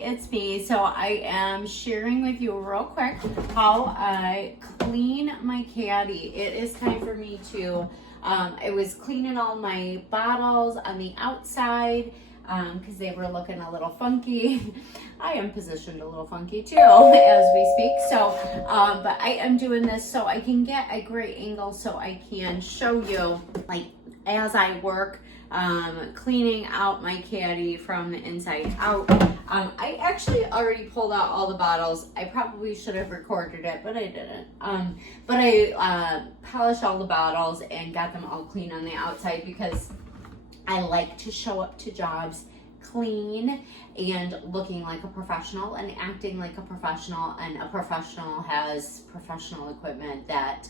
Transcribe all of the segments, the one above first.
it's me. So I am sharing with you real quick how I clean my caddy. It is time for me to, I was cleaning all my bottles on the outside because they were looking a little funky. I am positioned a little funky too as we speak. So, but I am doing this so I can get a great angle so I can show you, like, as I work cleaning out my caddy from the inside out. I actually already pulled out all the bottles. I probably should have recorded it, but I didn't. But I polished all the bottles and got them all clean on the outside because I like to show up to jobs clean and looking like a professional and acting like a professional, and a professional has professional equipment that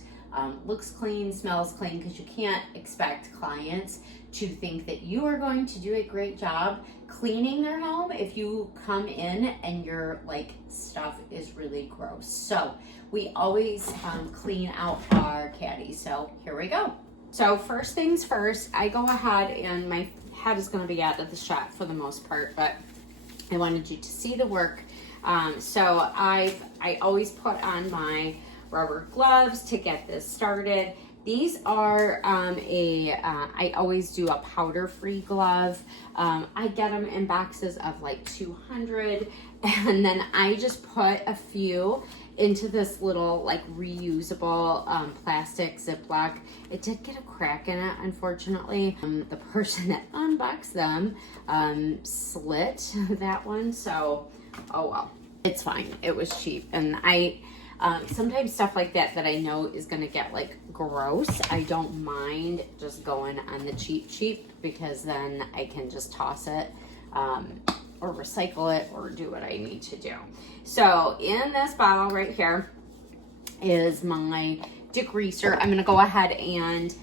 looks clean, smells clean, because you can't expect clients to think that you are going to do a great job cleaning their home if you come in and your like stuff is really gross. So we always clean out our caddy. So here we go. So first things first, I go ahead, and my head is going to be out of the shot for the most part, but I wanted you to see the work. So I always put on my rubber gloves to get this started. These are I always do a powder-free glove. I get them in boxes of like 200, and then I just put a few into this little like reusable plastic Ziploc. It did get a crack in it, unfortunately. The person that unboxed them slit that one, so oh well, it's fine. It was cheap, and sometimes stuff like that I know is gonna get like gross, I don't mind just going on the cheap because then I can just toss it or recycle it or do what I need to do. So in this bottle right here is my degreaser. I'm gonna go ahead and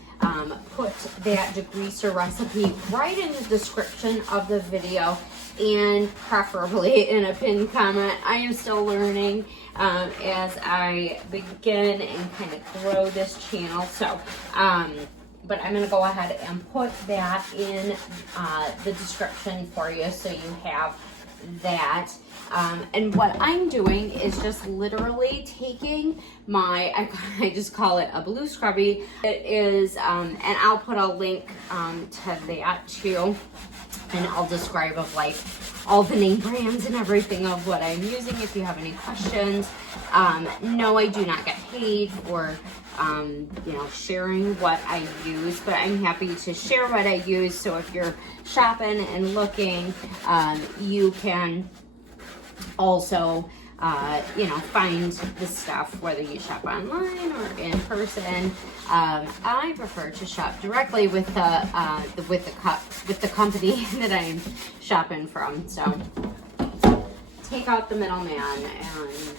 put that degreaser recipe right in the description of the video, and preferably in a pinned comment. I am still learning as I begin and kind of grow this channel. So, but I'm gonna go ahead and put that in the description for you so you have that. And what I'm doing is just literally taking my, I just call it a blue scrubby. It is, and I'll put a link to that too. And I'll describe of like all the name brands and everything of what I'm using if you have any questions. No, I do not get paid for sharing what I use, but I'm happy to share what I use. So if you're shopping and looking, you can also find the stuff whether you shop online or in person. I prefer to shop directly with the company that I'm shopping from. So take out the middleman and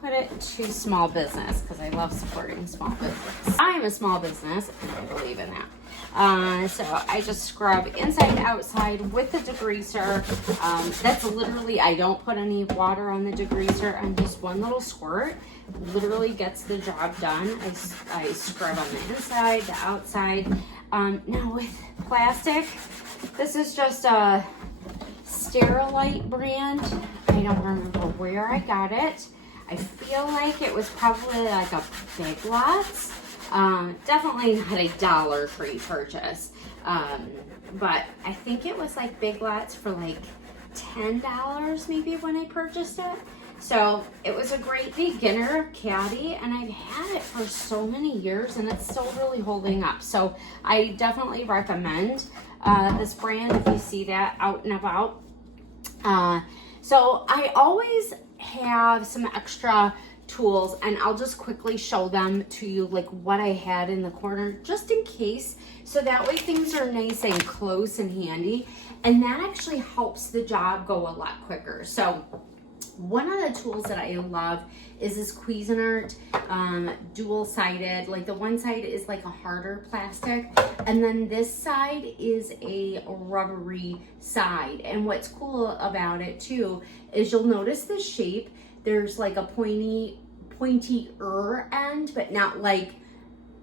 put it to small business, because I love supporting small business. I am a small business and I believe in that. So I just scrub inside outside with the degreaser. That's literally, I don't put any water on the degreaser, and just one little squirt literally gets the job done. I scrub on the inside, the outside. Now with plastic, this is just a Sterilite brand. I don't remember where I got it. I feel like it was probably like a Big Lots. Definitely not a Dollar Tree purchase. But I think it was like Big Lots for like $10 maybe when I purchased it. So it was a great beginner caddy, and I've had it for so many years and it's still really holding up. So I definitely recommend this brand if you see that out and about. So I always have some extra tools, and I'll just quickly show them to you, like what I had in the corner just in case, so that way things are nice and close and handy, and that actually helps the job go a lot quicker. So one of the tools that I love is this Cuisinart dual-sided. Like the one side is like a harder plastic, and then this side is a rubbery side. And what's cool about it too is you'll notice the shape. There's like a pointier end, but not like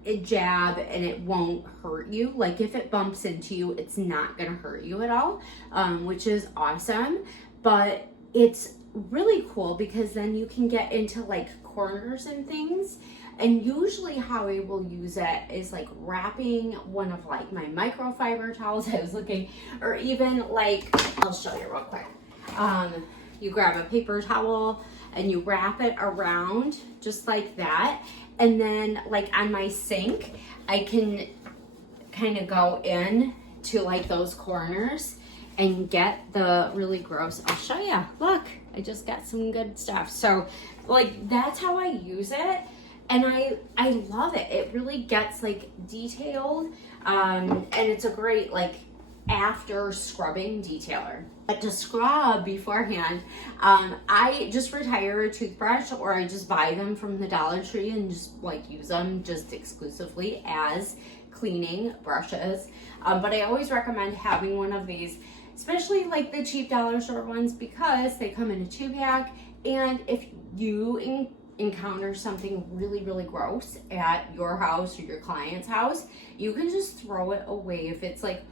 a jab, and it won't hurt you. Like if it bumps into you, it's not gonna hurt you at all, which is awesome. but it's really cool because then you can get into like corners and things. And usually how I will use it is like wrapping one of like my microfiber towels I was looking, or even like, I'll show you real quick. You grab a paper towel and you wrap it around just like that. And then like on my sink, I can kind of go in to like those corners and get the really gross, I'll show you, look, I just got some good stuff. So like that's how I use it. And I love it. It really gets like detailed, and it's a great like after scrubbing detailer. But to scrub beforehand, I just retire a toothbrush, or I just buy them from the Dollar Tree and just like use them just exclusively as cleaning brushes. But I always recommend having one of these, especially like the cheap dollar store ones, because they come in a 2-pack, and if you encounter something really, really gross at your house or your client's house, you can just throw it away if it's like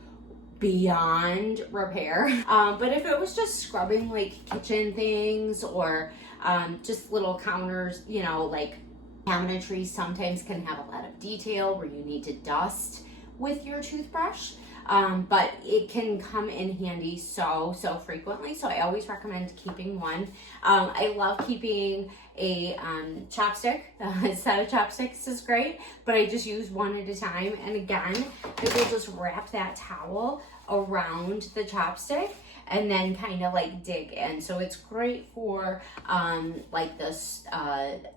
beyond repair. But if it was just scrubbing like kitchen things, or just little counters, you know, like cabinetry sometimes can have a lot of detail where you need to dust with your toothbrush. But it can come in handy so frequently. So I always recommend keeping one. I love keeping a chopstick. A set of chopsticks is great, but I just use one at a time. And again, I will just wrap that towel around the chopstick and then kind of like dig in. So it's great for like this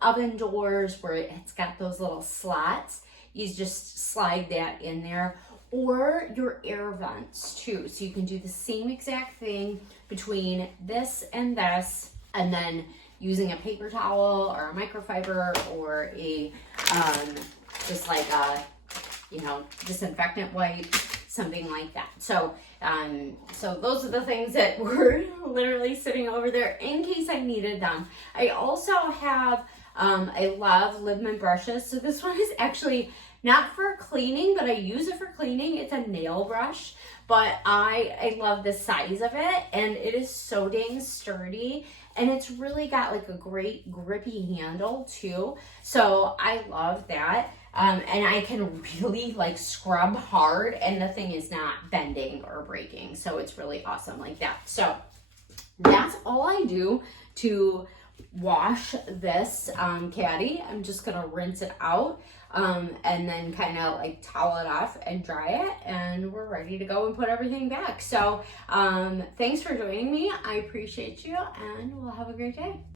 oven doors where it's got those little slots. You just slide that in there, or your air vents too. So you can do the same exact thing between this and this, and then using a paper towel or a microfiber or a just like a, you know, disinfectant wipe, something like that. So so those are the things that were literally sitting over there in case I needed them. I also have I love Liebman brushes. So this one is actually not for cleaning, but I use it for cleaning. It's a nail brush, but I love the size of it, and it is so dang sturdy, and it's really got like a great grippy handle too. So I love that. And I can really like scrub hard, and the thing is not bending or breaking. So it's really awesome like that. So that's all I do to wash this caddy. I'm just gonna rinse it out and then kind of like towel it off and dry it, and we're ready to go and put everything back. So thanks for joining me. I appreciate you, and we'll have a great day.